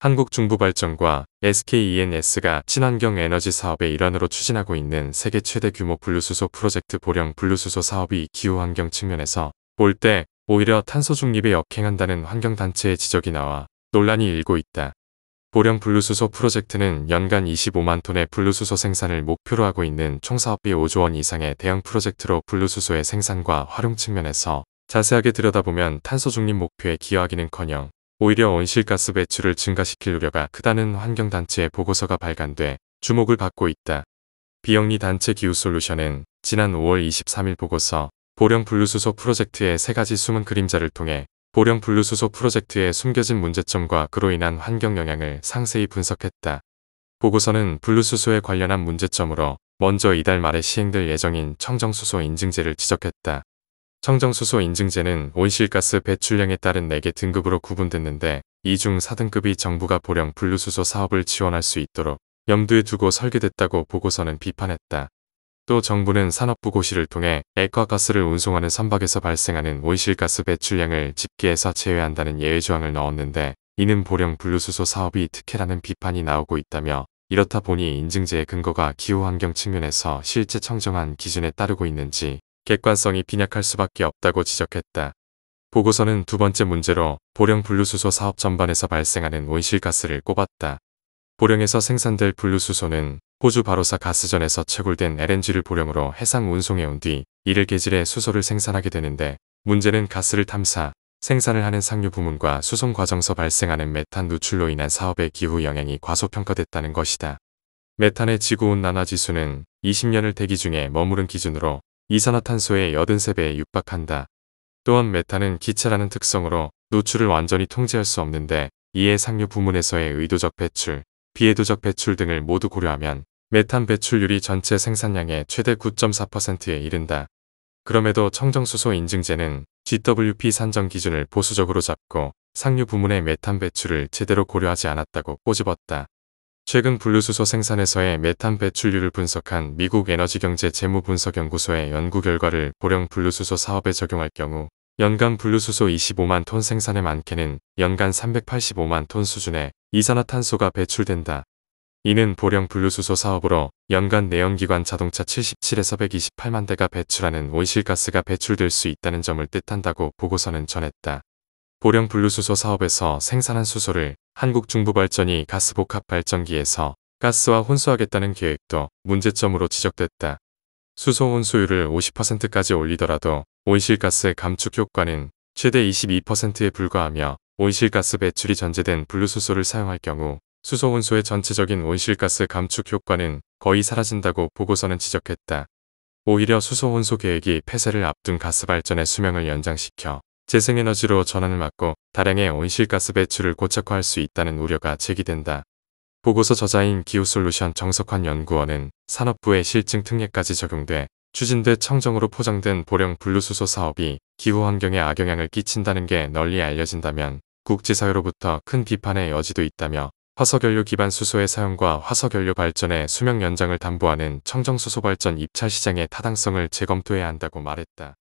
한국중부발전과 SKENS가 친환경 에너지 사업의 일환으로 추진하고 있는 세계 최대 규모 분류수소 프로젝트 보령 분류수소 사업이 기후환경 측면에서 볼 때 오히려 탄소 중립에 역행한다는 환경단체의 지적이 나와 논란이 일고 있다. 보령 분류수소 프로젝트는 연간 25만 톤의 분류수소 생산을 목표로 하고 있는 총 사업비 5조 원 이상의 대형 프로젝트로 분류수소의 생산과 활용 측면에서 자세하게 들여다보면 탄소 중립 목표에 기여하기는커녕 오히려 온실가스 배출을 증가시킬 우려가 크다는 환경단체의 보고서가 발간돼 주목을 받고 있다. 비영리 단체 기후솔루션은 지난 5월 23일 보고서 보령 분류수소 프로젝트의 세 가지 숨은 그림자를 통해 보령 분류수소 프로젝트의 숨겨진 문제점과 그로 인한 환경 영향을 상세히 분석했다. 보고서는 분류수소에 관련한 문제점으로 먼저 이달 말에 시행될 예정인 청정수소 인증제를 지적했다. 청정수소 인증제는 온실가스 배출량에 따른 4개 등급으로 구분됐는데 이 중 4등급이 정부가 보령 분류수소 사업을 지원할 수 있도록 염두에 두고 설계됐다고 보고서는 비판했다. 또 정부는 산업부 고시를 통해 액화가스를 운송하는 선박에서 발생하는 온실가스 배출량을 집계해서 제외한다는 예외 조항을 넣었는데 이는 보령 분류수소 사업이 특혜라는 비판이 나오고 있다며 이렇다 보니 인증제의 근거가 기후환경 측면에서 실제 청정한 기준에 따르고 있는지 객관성이 빈약할 수밖에 없다고 지적했다. 보고서는 두 번째 문제로 보령 분류수소 사업 전반에서 발생하는 온실가스를 꼽았다. 보령에서 생산될 분류수소는 호주 바로사 가스전에서 채굴된 LNG를 보령으로 해상 운송해온 뒤 이를 개질해 수소를 생산하게 되는데 문제는 가스를 탐사, 생산을 하는 상류 부문과 수송 과정서 발생하는 메탄 누출로 인한 사업의 기후 영향이 과소평가됐다는 것이다. 메탄의 지구온난화 지수는 20년을 대기 중에 머무른 기준으로 이산화탄소의 83배에 육박한다. 또한 메탄은 기체라는 특성으로 누출을 완전히 통제할 수 없는데 이에 상류 부문에서의 의도적 배출, 비의도적 배출 등을 모두 고려하면 메탄 배출률이 전체 생산량의 최대 9.4%에 이른다. 그럼에도 청정수소 인증제는 GWP 산정 기준을 보수적으로 잡고 상류 부문의 메탄 배출을 제대로 고려하지 않았다고 꼬집었다. 최근 분류수소 생산에서의 메탄 배출률을 분석한 미국 에너지경제 재무분석연구소의 연구 결과를 보령 분류수소 사업에 적용할 경우 연간 분류수소 25만 톤 생산에 많게는 연간 385만 톤 수준의 이산화탄소가 배출된다. 이는 보령 분류수소 사업으로 연간 내연기관 자동차 77에서 128만 대가 배출하는 온실가스가 배출될 수 있다는 점을 뜻한다고 보고서는 전했다. 보령 분류수소 사업에서 생산한 수소를 한국중부발전이 가스복합발전기에서 가스와 혼수하겠다는 계획도 문제점으로 지적됐다. 수소 혼수율을 50%까지 올리더라도 온실가스 감축 효과는 최대 22%에 불과하며 온실가스 배출이 전제된 분류수소를 사용할 경우 수소 혼수의 전체적인 온실가스 감축 효과는 거의 사라진다고 보고서는 지적했다. 오히려 수소 혼수 계획이 폐쇄를 앞둔 가스발전의 수명을 연장시켜 재생에너지로 전환을 막고 다량의 온실가스 배출을 고착화할 수 있다는 우려가 제기된다. 보고서 저자인 기후솔루션 정석환 연구원은 산업부의 실증 특례까지 적용돼 추진돼 청정으로 포장된 보령 분류수소 사업이 기후환경에 악영향을 끼친다는 게 널리 알려진다면 국제사회로부터 큰 비판의 여지도 있다며 화석연료 기반 수소의 사용과 화석연료 발전의 수명 연장을 담보하는 청정수소 발전 입찰 시장의 타당성을 재검토해야 한다고 말했다.